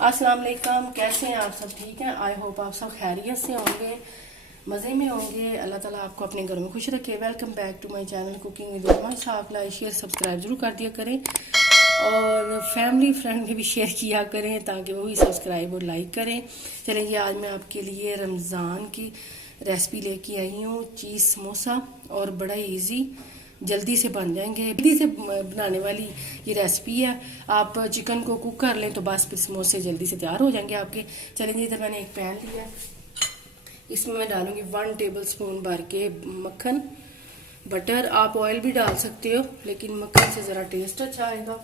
अस्सलाम वालेकुम, कैसे हैं आप सब? ठीक हैं? आई होप आप सब खैरियत से होंगे, मज़े में होंगे। अल्लाह ताला आपको अपने घर में खुश रखे। Welcome back to my channel cooking with Umma. आप लाइक शेयर सब्सक्राइब जरूर कर दिया करें और फैमिली फ्रेंड में भी शेयर किया करें ताकि वो भी सब्सक्राइब और लाइक करें। चलें जी, आज मैं आपके लिए रमज़ान की रेसिपी लेके आई हूँ, चीज़ समोसा। और बड़ा ईजी, जल्दी से बन जाएंगे। जल्दी से बनाने वाली ये रेसिपी है। आप चिकन को कुक कर लें तो बस फिर समोसे जल्दी से तैयार हो जाएंगे आपके। चलें जी, इधर मैंने एक पैन लिया, इसमें मैं डालूंगी 1 टेबल स्पून भर के मक्खन। बटर, आप ऑयल भी डाल सकते हो लेकिन मक्खन से ज़रा टेस्ट अच्छा आएगा।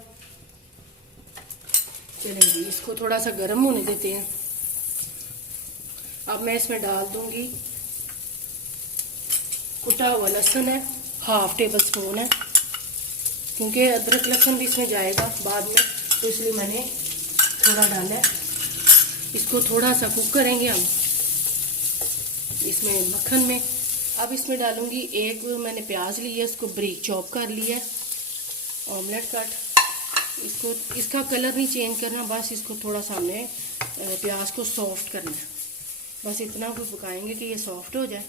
चलें जी, इसको थोड़ा सा गर्म होने देते हैं। अब मैं इसमें डाल दूंगी कुटा हुआ लहसुन है, 1/2 टेबल स्पून है, क्योंकि अदरक लहसुन भी इसमें जाएगा बाद में, तो इसलिए मैंने थोड़ा डाला है। इसको थोड़ा सा कुक करेंगे हम इसमें मक्खन में। अब इसमें डालूंगी एक मैंने प्याज ली है, इसको बारीक चॉप कर लिया है, ऑमलेट कट। इसको इसका कलर नहीं चेंज करना, बस इसको थोड़ा सा हमने प्याज को सॉफ्ट करना है। बस इतना कुछ पकाएंगे कि ये सॉफ्ट हो जाए।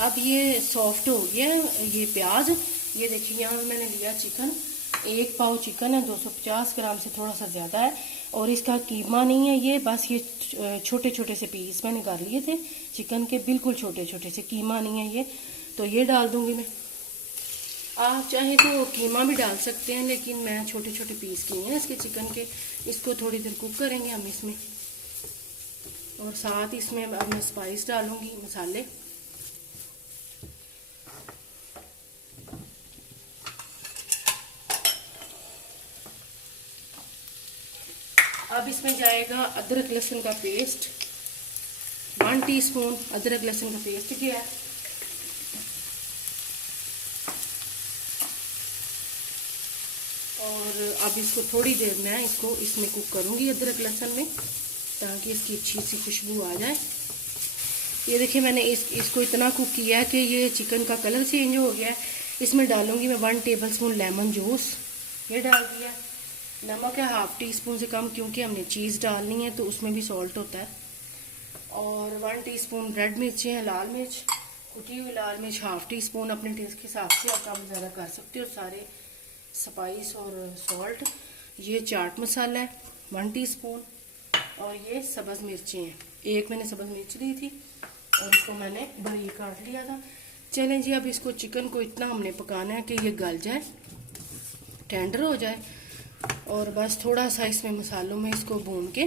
अब ये सॉफ्ट हो गया ये प्याज। ये देखिए, यहाँ मैंने लिया चिकन, 1 पाव चिकन है, 250 ग्राम से थोड़ा सा ज़्यादा है। और इसका कीमा नहीं है ये, बस ये छोटे छोटे से पीस मैंने कर लिए थे चिकन के, बिल्कुल छोटे छोटे से, कीमा नहीं है ये। तो ये डाल दूंगी मैं। आप चाहे तो कीमा भी डाल सकते हैं, लेकिन मैं छोटे छोटे पीस किए हैं इसके चिकन के। इसको थोड़ी देर कुक करेंगे हम इसमें। और साथ इसमें अब मैं स्पाइस डालूंगी, मसाले। अब इसमें जाएगा अदरक लहसुन का पेस्ट, 1 टीस्पून अदरक लहसुन का पेस्ट किया है। और अब इसको थोड़ी देर मैं इसमें कुक करूंगी अदरक लहसुन में, ताकि इसकी अच्छी सी खुशबू आ जाए। ये देखिए, मैंने इसको इतना कुक किया है कि ये चिकन का कलर चेंज हो गया है। इसमें डालूंगी मैं 1 टेबल स्पून लेमन जूस, ये डाल दिया। नमक है 1/2 टीस्पून से कम, क्योंकि हमने चीज़ डालनी है तो उसमें भी सॉल्ट होता है। और 1 टीस्पून रेड मिर्ची है, लाल मिर्च, कुटी हुई लाल मिर्च 1/2 टीस्पून। अपने टेस्ट के हिसाब से आप कम ज़्यादा कर सकते हो सारे स्पाइस और सॉल्ट। ये चाट मसाला है 1 टीस्पून। और ये सब्ज़ मिर्ची हैं, एक मैंने सब्ज़ मिर्च ली थी और इसको मैंने बारीक काट लिया था। चलें जी, अब इसको चिकन को इतना हमने पकाना है कि ये गल जाए, टेंडर हो जाए। और बस थोड़ा सा इसमें मसालों में इसको भून के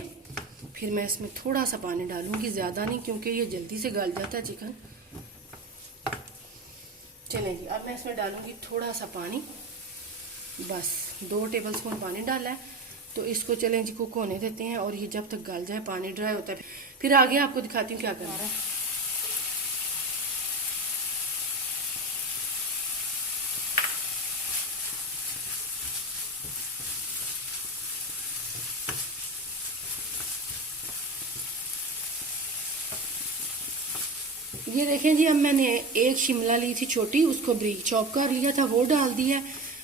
फिर मैं इसमें थोड़ा सा पानी डालूंगी, ज़्यादा नहीं, क्योंकि ये जल्दी से गल जाता है चिकन। चलें जी, अब मैं इसमें डालूंगी थोड़ा सा पानी, बस 2 टेबल स्पून पानी डाला है। तो इसको चलें जी कुक होने देते हैं, और ये जब तक गल जाए, पानी ड्राई होता है, फिर आगे आपको दिखाती हूँ क्या करना है। ये देखें जी, अब मैंने एक शिमला ली थी छोटी, उसको बारीक चॉप कर लिया था, वो डाल दिया।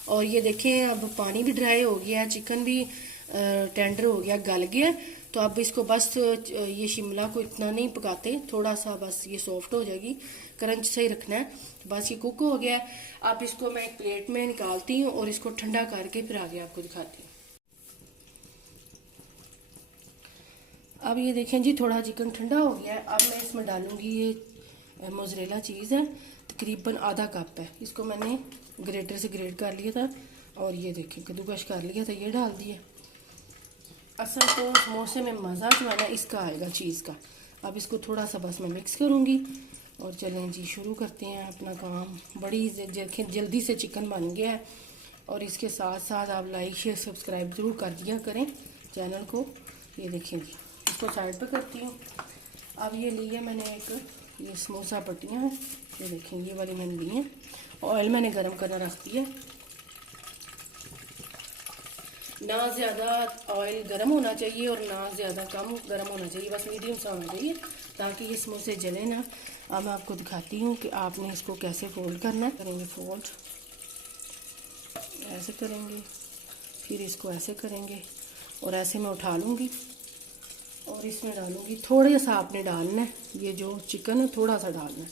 और ये देखें, अब पानी भी ड्राई हो गया है, चिकन भी टेंडर हो गया, गल गया। तो अब इसको बस ये शिमला को इतना नहीं पकाते, थोड़ा सा बस ये सॉफ्ट हो जाएगी, क्रंच सही रखना है। तो बस ये कुक हो गया। अब इसको मैं एक प्लेट में निकालती हूँ और इसको ठंडा करके फिर आगे आपको दिखाती हूँ। अब ये देखें जी, थोड़ा चिकन ठंडा हो गया है। अब मैं इसमें डालूंगी ये मोज़रेला चीज़ है, तकरीबन आधा कप है। इसको मैंने ग्रेटर से ग्रेट कर लिया था और ये देखें कद्दूकश कर लिया था, ये डाल दिया। असल तो समोसे में मज़ा जो है ना इसका आएगा, चीज़ का। अब इसको थोड़ा सा बस मैं मिक्स करूँगी और चलें जी शुरू करते हैं अपना काम। बड़ी जल्दी से चिकन बन गया है। और इसके साथ साथ आप लाइक शेयर सब्सक्राइब ज़रूर कर दिया करें चैनल को। ये देखें जी, इसको साइड पे करती हूँ। अब ये लिए मैंने एक ये समोसा पट्टियाँ हैं, ये देखें ये वाली मैंने ली हैं। ऑयल मैंने गरम करना रख दिया, ना ज़्यादा ऑयल गरम होना चाहिए और ना ज़्यादा कम गरम होना चाहिए, बस मीडियम सा होना चाहिए ताकि ये समोसे जले ना। अब मैं आपको दिखाती हूँ कि आपने इसको कैसे फोल्ड करना है। करेंगे फोल्ड, ऐसे करेंगे फिर इसको ऐसे करेंगे और ऐसे मैं उठा लूँगी और इसमें डालूँगी थोड़ा सा, आपने डालना है ये जो चिकन है थोड़ा सा डालना है,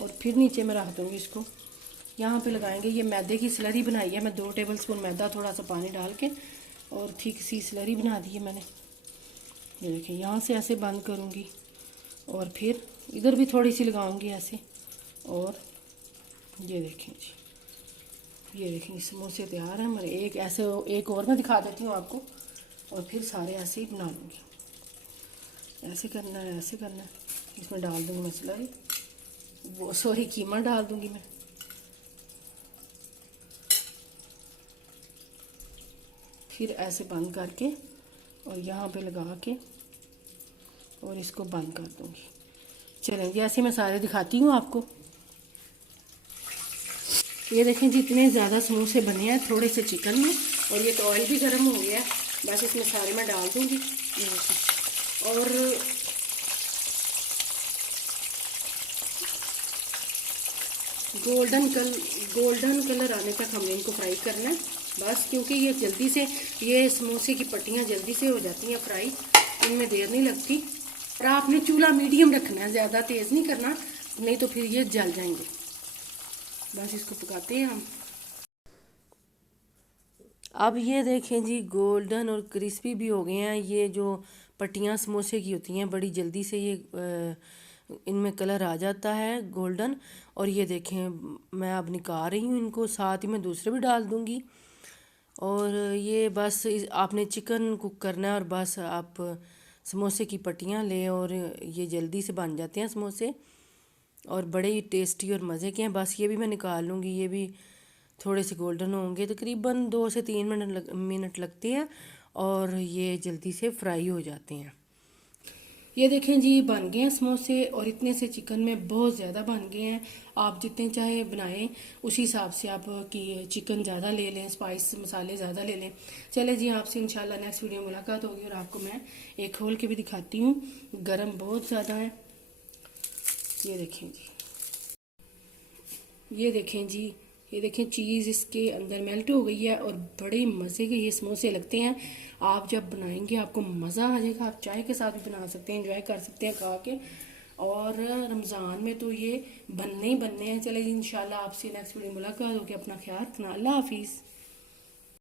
और फिर नीचे मैं रख दूँगी इसको। यहाँ पे लगाएंगे, ये मैदे की स्लरी बनाई है मैं, 2 टेबलस्पून मैदा, थोड़ा सा पानी डाल के और ठीक सी स्लरी बना दी है मैंने। ये देखिए यहाँ से ऐसे बंद करूँगी और फिर इधर भी थोड़ी सी लगाऊंगी ऐसे, और ये देखें जी, ये देखें समोसे तैयार हैं हमारे। एक ऐसे, एक और मैं दिखा देती हूँ आपको, और फिर सारे ऐसे ही बना लूँगी। ऐसे करना है, ऐसे करना है। इसमें डाल दूँगी मैं स्लरी, वो सॉरी कीमा डाल दूँगी मैं। फिर ऐसे बंद करके और यहाँ पे लगा के और इसको बंद कर दूँगी। चलें जी, ऐसे मैं सारे दिखाती हूँ आपको। ये देखें जितने ज़्यादा समोसे बने हैं थोड़े से चिकन में, और ये तो ऑयल भी गर्म हो गया है, बस इसमें सारे मैं डाल दूँगी। और गोल्डन कलर आने तक हमने इनको फ्राई करना है बस, क्योंकि ये जल्दी से, ये समोसे की पट्टियाँ जल्दी से हो जाती हैं फ्राई, इनमें देर नहीं लगती। और आपने चूल्हा मीडियम रखना है, ज़्यादा तेज़ नहीं करना, नहीं तो फिर ये जल जाएंगे। बस इसको पकाते हैं हम। अब ये देखें जी, गोल्डन और क्रिस्पी भी हो गए हैं। ये जो पट्टियाँ समोसे की होती हैं बड़ी जल्दी से ये इनमें कलर आ जाता है गोल्डन। और ये देखें मैं अब निकाल रही हूँ इनको, साथ ही मैं दूसरे भी डाल दूँगी। और ये बस आपने चिकन कुक करना है और बस आप समोसे की पट्टियाँ लें और ये जल्दी से बन जाते हैं समोसे, और बड़े ही टेस्टी और मज़े के हैं। बस ये भी मैं निकाल लूँगी, ये भी थोड़े से गोल्डन होंगे, तकरीबन 2 से 3 मिनट लगते हैं और ये जल्दी से फ्राई हो जाते हैं। ये देखें जी बन गए हैं समोसे, और इतने से चिकन में बहुत ज़्यादा बन गए हैं। आप जितने चाहे बनाएं, उसी हिसाब से आप कि चिकन ज़्यादा ले लें, स्पाइस मसाले ज़्यादा ले लें। चले जी, आपसे इंशाल्लाह नेक्स्ट वीडियो में मुलाकात होगी, और आपको मैं एक खोल के भी दिखाती हूँ। गरम बहुत ज़्यादा है। ये देखें जी, ये देखें जी, ये देखें चीज़ इसके अंदर मेल्ट हो गई है, और बड़े मज़े के ये समोसे लगते हैं। आप जब बनाएंगे आपको मज़ा आ जाएगा। आप चाय के साथ भी बना सकते हैं, एंजॉय कर सकते हैं खा के। और रमज़ान में तो ये बनने ही बनने हैं। चले इंशाल्लाह आपसे नेक्स्ट वीडियो मुलाकात होगी। अपना ख्याल रखना। अल्लाह हाफिज़।